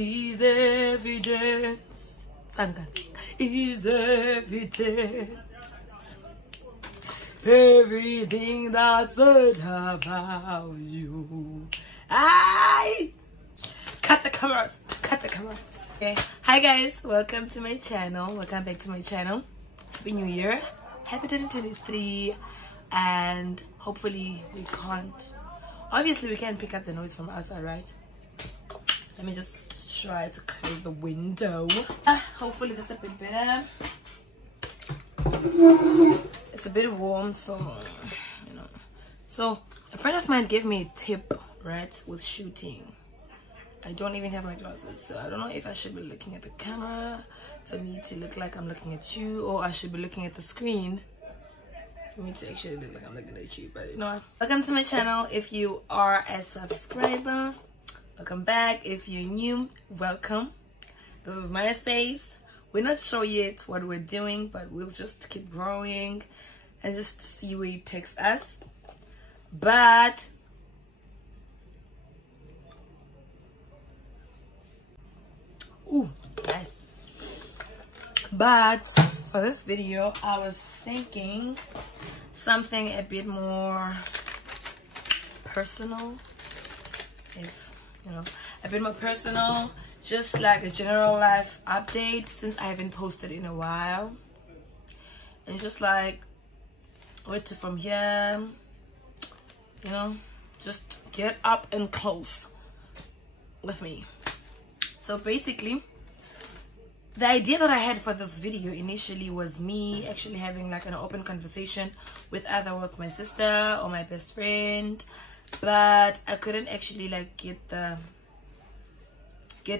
is evidence. Sanga is evidence. Everything that's good about you. Aye. Cut the cameras. Cut the cameras. Okay. Hi guys, welcome to my channel. Welcome back to my channel. Happy New Year. Happy 2023. And hopefully we can't. Obviously we can't pick up the noise from outside, right? Let me just try to close the window. Hopefully that's a bit better. It's a bit warm, so you know. So a friend of mine gave me a tip, right, with shooting. I don't even have my glasses, so I don't know if I should be looking at the camera for me to look like I'm looking at you, or I should be looking at the screen for me to actually look like I'm looking at you. But you know, welcome to my channel. If you are a subscriber, welcome back. If you're new, welcome. This is my space. We're not sure yet what we're doing, but we'll just keep growing and just see where it takes us. But ooh, nice. But for this video, I was thinking something a bit more personal. Is, you know, a bit more personal, just like a general life update, since I haven't posted in a while, and just like where to from here, you know, just get up and close with me. So basically, the idea that I had for this video initially was me actually having like an open conversation with either with my sister or my best friend, but I couldn't actually like get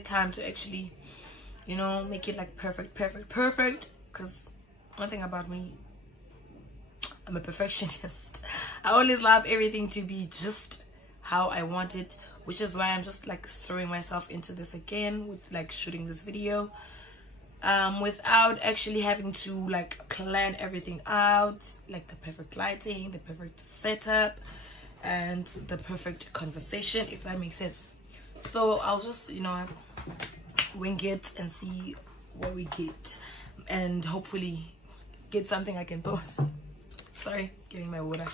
time to actually, you know, make it like perfect, because one thing about me, I'm a perfectionist. I always love everything to be just how I want it, which is why I'm just like throwing myself into this again with like shooting this video without actually having to like plan everything out, like the perfect lighting, the perfect setup, and the perfect conversation, if that makes sense. So I'll just, you know, wing it and see what we get, and hopefully get something I can post. Sorry, getting my water.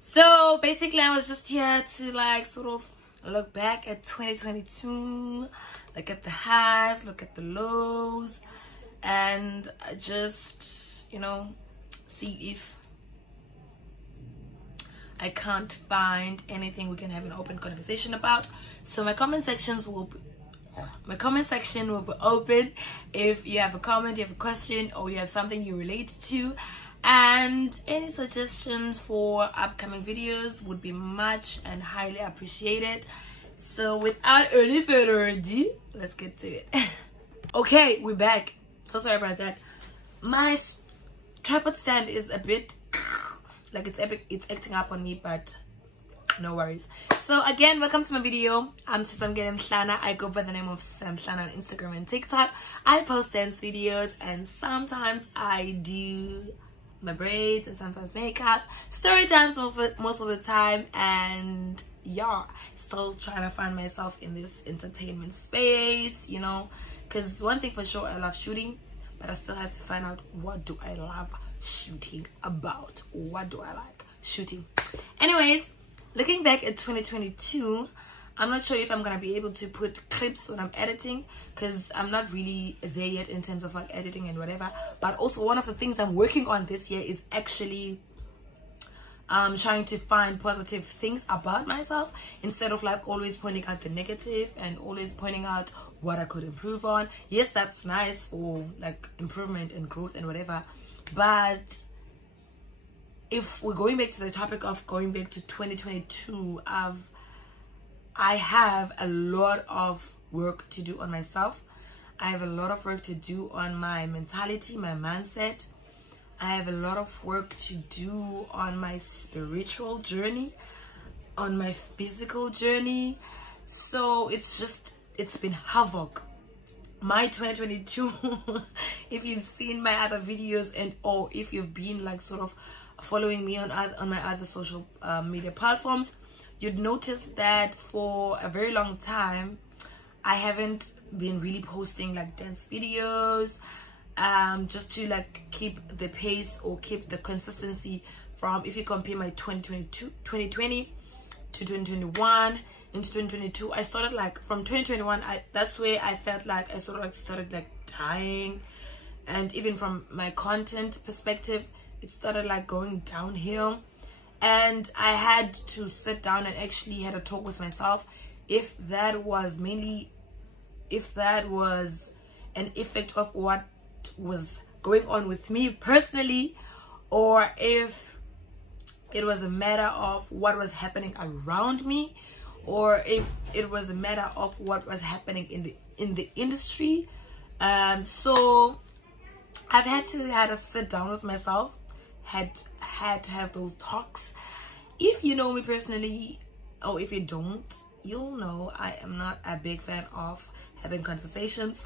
So basically I was just here to like sort of look back at 2022, look at the highs, look at the lows, and just, you know, see if I can't find anything we can have an open conversation about. So my comment section will be open. If you have a comment, you have a question, or you have something you relate to, and any suggestions for upcoming videos would be much and highly appreciated. So without any further ado, let's get to it. Okay, we're back. So sorry about that. My tripod stand is a bit like it's acting up on me, but no worries. So again, welcome to my video. I'm Sisamgele Mhlana. I go by the name of Sam Mhlana on Instagram and TikTok. I post dance videos, and sometimes I do my braids and sometimes makeup, story times most of the time, and yeah, still trying to find myself in this entertainment space, you know, because one thing for sure, I love shooting, but I still have to find out, what do I love shooting about? What do I like shooting? Anyways, looking back at 2022, I'm not sure if I'm gonna be able to put clips when I'm editing, because I'm not really there yet in terms of like editing and whatever. But also, one of the things I'm working on this year is actually trying to find positive things about myself, instead of like always pointing out the negative and always pointing out what I could improve on. Yes, that's nice for like improvement and growth and whatever, but if we're going back to the topic of going back to 2022, I have a lot of work to do on myself. I have a lot of work to do on my mentality, my mindset. I have a lot of work to do on my spiritual journey, on my physical journey. So it's been havoc. My 2022, if you've seen my other videos, and or if you've been like sort of following me on my other social media platforms, you'd notice that for a very long time I haven't been really posting like dance videos, just to like keep the pace or keep the consistency from, if you compare my 2020 to 2021 into 2022, I started like from 2021, that's where I felt like I sort of like started like dying. And even from my content perspective, it started like going downhill. And I had to sit down and actually had a talk with myself if that was an effect of what was going on with me personally, or if it was a matter of what was happening around me, or if it was a matter of what was happening in the industry. So I've had to sit down with myself, had to have those talks. If you know me personally, or if you don't, you'll know I am not a big fan of having conversations.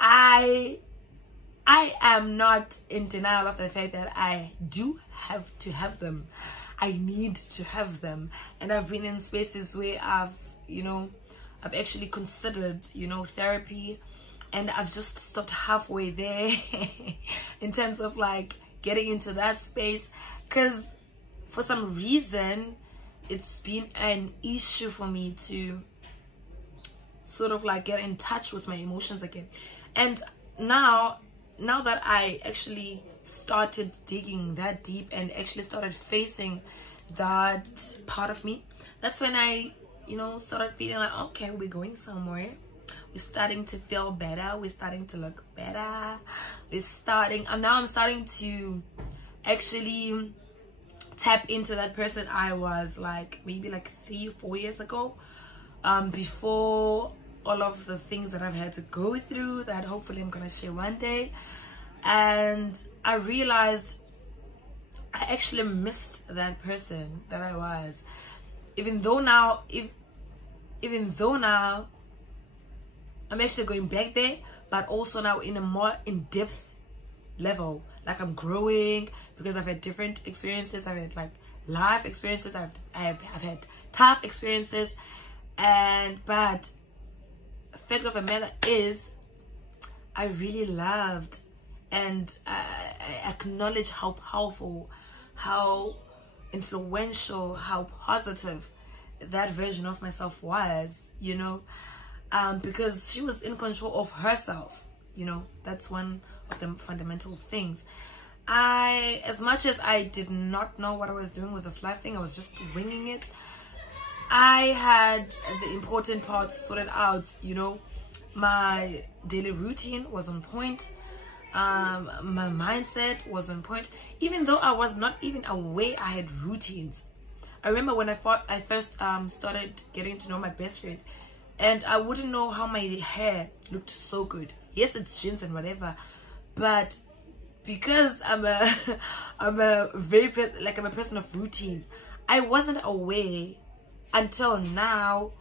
I am not in denial of the fact that I do have to have them. I need to have them. And I've been in spaces where I've actually considered, therapy, and I've just stopped halfway there in terms of like getting into that space, because for some reason it's been an issue for me to sort of like get in touch with my emotions again. And now that I actually started digging that deep and actually started facing that part of me, that's when I started feeling like, okay, we're going somewhere. We're starting to feel better. We're starting to look better. I'm starting to actually tap into that person I was like maybe like 3-4 years ago, before all of the things that I've had to go through that hopefully I'm gonna share one day. And I realized I actually missed that person that I was, even though now I'm actually going back there, but also now in a more in-depth level. Like I'm growing because I've had different experiences. I've had like life experiences. I've had tough experiences, but the fact of the matter is, I really loved and I acknowledge how powerful, how influential, how positive that version of myself was, because she was in control of herself. That's one of the fundamental things. As much as I did not know what I was doing with this life thing, I was just winging it. I had the important parts sorted out. My daily routine was on point. My mindset was on point, even though I was not even aware I had routines. I remember when I first started getting to know my best friend, and I wouldn't know how my hair looked so good. Yes, it's jeans and whatever, but because I'm a person of routine, I wasn't aware until now,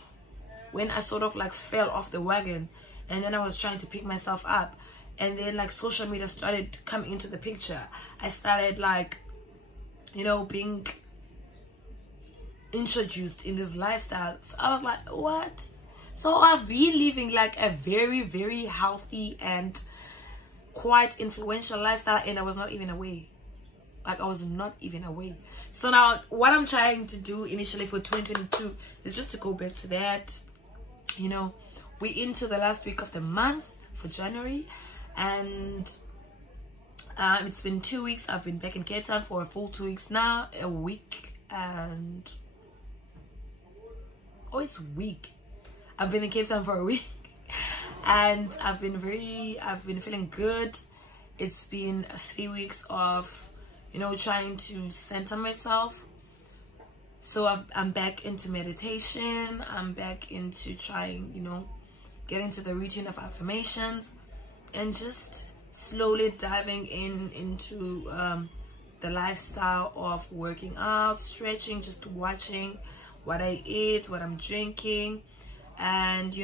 when I sort of like fell off the wagon, and then I was trying to pick myself up, and then like social media started coming into the picture. I started like being introduced in this lifestyle. So I was like, what? So I've been living like a very, very healthy and quite influential lifestyle, and I was not even aware. Like, I was not even aware. So now what I'm trying to do initially for 2022 is just to go back to that. We're into the last week of the month for January, and it's been 2 weeks. I've been back in Cape Town for a full 2 weeks now, a week, and it's week. I've been in Cape Town for a week, and I've been feeling good. It's been 3 weeks of trying to center myself. So I'm back into meditation. I'm back into trying get into the routine of affirmations, and just slowly diving into the lifestyle of working out, stretching, just watching what I eat, what I'm drinking. And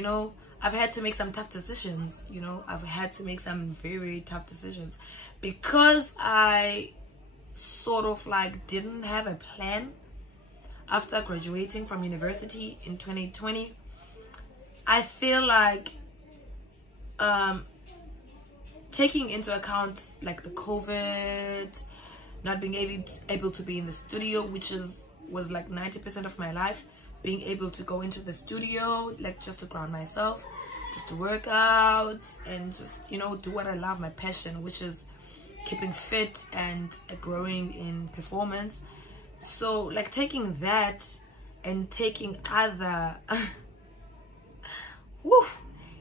I've had to make some tough decisions. I've had to make some very, very tough decisions, because I sort of like didn't have a plan after graduating from university in 2020. I feel like taking into account like the COVID, not being able to be in the studio, which was like 90% of my life, being able to go into the studio like just to ground myself, just to work out and just, you know, do what I love, my passion, which is keeping fit and growing in performance. So like taking that and taking other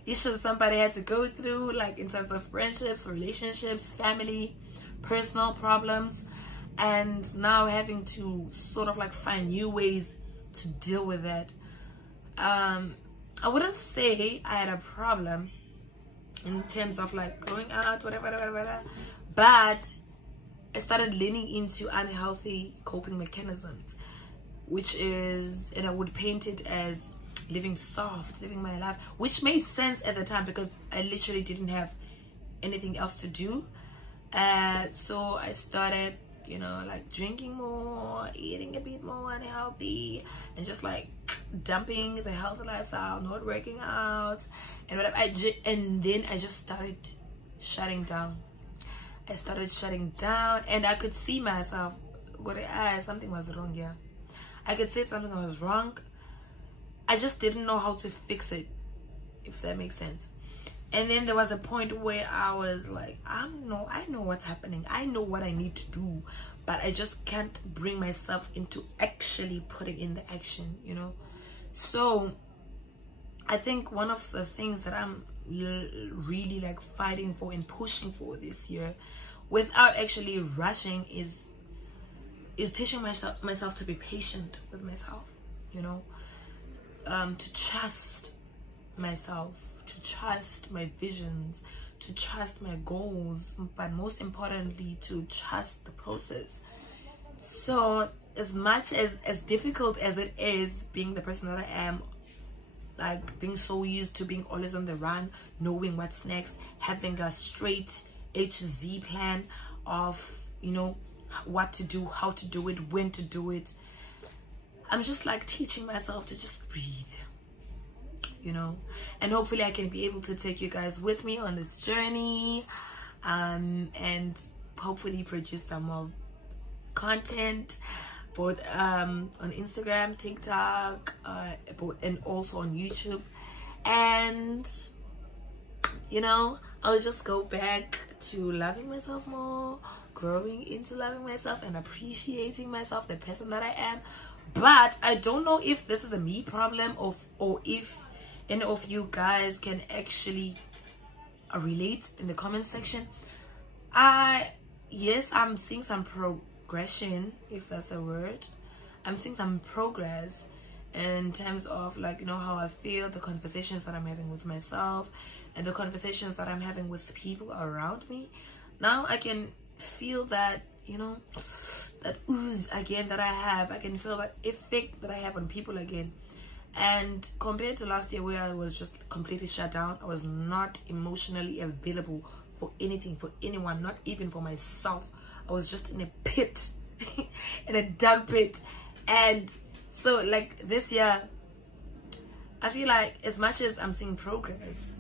issues somebody had to go through, like in terms of friendships, relationships, family, personal problems, and now having to sort of like find new ways to deal with that. I wouldn't say I had a problem in terms of like going out, whatever, but I started leaning into unhealthy coping mechanisms, which is, and I would paint it as living soft, living my life, which made sense at the time because I literally didn't have anything else to do. So I started, you know, like drinking more, eating a bit more unhealthy, and just like dumping the healthy lifestyle, not working out and whatever. And then I just started shutting down. I started shutting down, and I could see myself, something was wrong here. I could say something was wrong. I just didn't know how to fix it, if that makes sense. And then there was a point where I was like, I know what's happening. I know what I need to do, but I just can't bring myself into actually putting in the action, you know? So I think one of the things that I'm really like fighting for and pushing for this year, without actually rushing, is teaching myself to be patient with myself, you know? To trust myself, to trust my visions, to trust my goals, but most importantly, to trust the process. So as much as difficult as it is being the person that I am, like being so used to being always on the run, knowing what's next, having a straight A to Z plan of, you know, what to do, how to do it, when to do it, I'm just like teaching myself to just breathe, you know, and hopefully I can be able to take you guys with me on this journey, and hopefully produce some more content, both on Instagram, TikTok, and also on YouTube. And you know, I'll just go back to loving myself more, growing into loving myself and appreciating myself, the person that I am. But I don't know if this is a me problem, or if any of you guys can actually relate in the comment section. Yes, I'm seeing some progression, if that's a word. I'm seeing some progress in terms of, like, you know, how I feel, the conversations that I'm having with myself, and the conversations that I'm having with people around me. Now I can feel that, you know, that ooze again that I have. I can feel that effect that I have on people again. And compared to last year, where I was just completely shut down, I was not emotionally available for anything, for anyone, not even for myself. I was just in a pit, in a dark pit. And so, like, this year, I feel like as much as I'm seeing progress,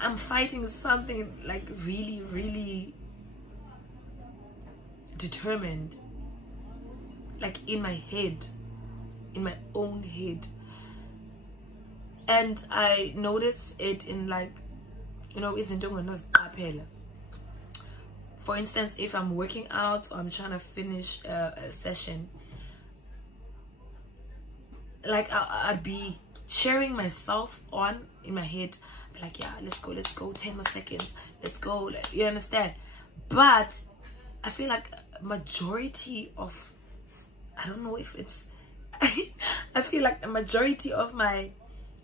I'm fighting something like really, really determined, like in my head, in my own head. And I notice it in, like, you know, for instance, if I'm working out or I'm trying to finish a session, like I'd be cheering myself on in my head, like, yeah, let's go, 10 more seconds, let's go, you understand? But I feel like majority of, I don't know if it's I feel like the majority of my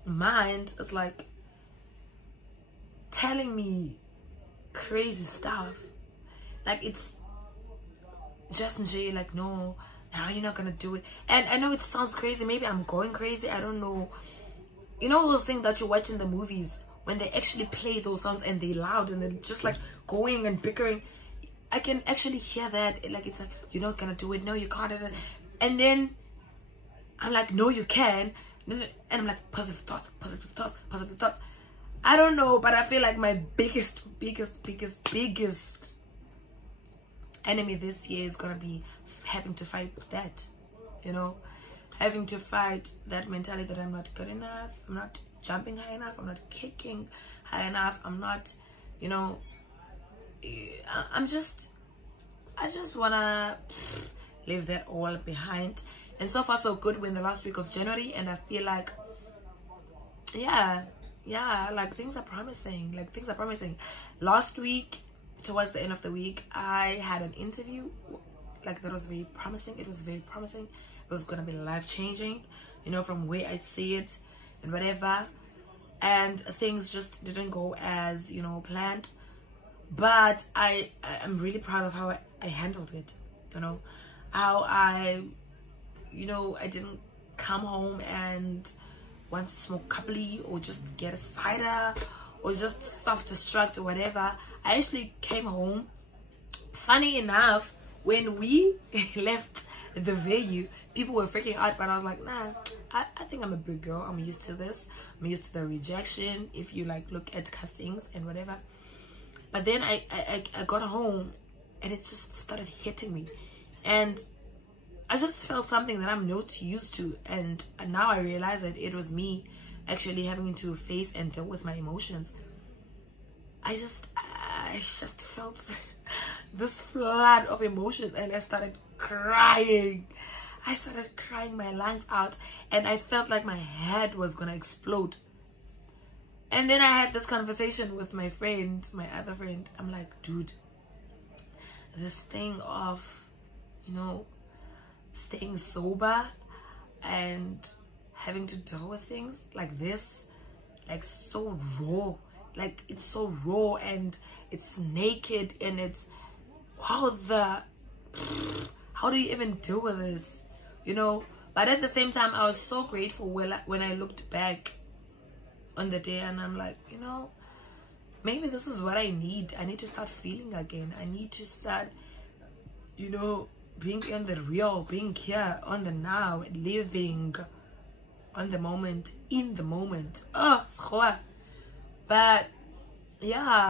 mind is like telling me crazy stuff, like it's just like, no, now you're not gonna do it. And I know it sounds crazy, maybe I'm going crazy, I don't know. You know those things that you watch in the movies when they actually play those songs and they're loud and they're just like going and bickering? I can actually hear that, like it's like, you're not gonna do it, no you can't. And then I'm like, no you can. And I'm like, positive thoughts, positive thoughts, positive thoughts. I don't know, but I feel like my biggest enemy this year is gonna be having to fight that, you know, having to fight that mentality that I'm not good enough, I'm not jumping high enough, I'm not kicking high enough, I'm not, you know, I just wanna leave that all behind. And so far so good. We're in the last week of January, and I feel like yeah, like things are promising. Like things are promising. Last week, towards the end of the week, I had an interview like that was very promising. It was very promising. It was gonna be life-changing, you know, from where I see it and whatever. And things just didn't go as, you know, planned. But I'm really proud of how I handled it, you know, how you know, I didn't come home and want to smoke coupley or just get a cider or just self-destruct or whatever. I actually came home. Funny enough, when we left the venue, people were freaking out, but I was like, nah, I think I'm a big girl. I'm used to this. I'm used to the rejection, if you like look at castings and whatever. But then I got home and it just started hitting me, and I just felt something that I'm not used to. And now I realize that it was me actually having to face and deal with my emotions. I just felt this flood of emotions, and I started crying. I started crying my lungs out, and I felt like my head was gonna explode. And then I had this conversation with my friend, my other friend. I'm like, dude, this thing of, you know, staying sober and having to deal with things like this, like so raw, like it's so raw and it's naked, and it's how do you even deal with this, you know? But at the same time, I was so grateful when I looked back on the day, and I'm like, you know, maybe this is what I need. I need to start feeling again. I need to start, you know, being in the real, being here on the now, living on the moment, in the moment. Oh, but yeah,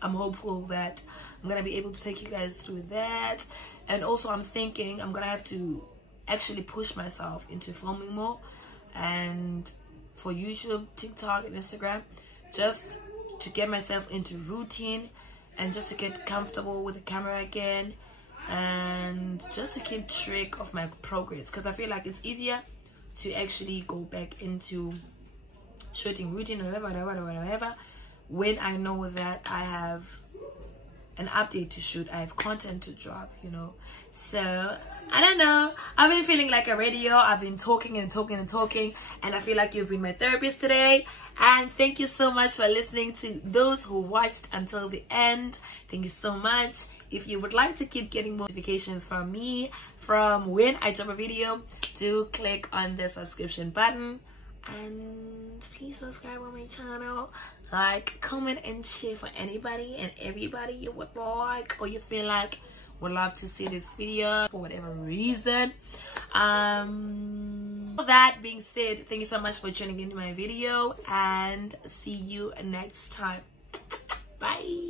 I'm hopeful that I'm gonna be able to take you guys through that. And also I'm thinking I'm gonna have to actually push myself into filming more, and for YouTube, TikTok, and Instagram, just to get myself into routine and just to get comfortable with the camera again, and just to keep track of my progress, because I feel like it's easier to actually go back into shooting routine or whatever when I know that I have an update to shoot, I have content to drop, you know. So I don't know, I've been feeling like a radio. I've been talking and talking and talking, and I feel like you've been my therapist today. And thank you so much for listening. To those who watched until the end, thank you so much. If you would like to keep getting notifications from me from when I drop a video, do click on the subscription button, and please subscribe on my channel, like, comment, and share for anybody and everybody you would like or you feel like would love to see this video for whatever reason. That being said, thank you so much for tuning into my video, and see you next time. Bye.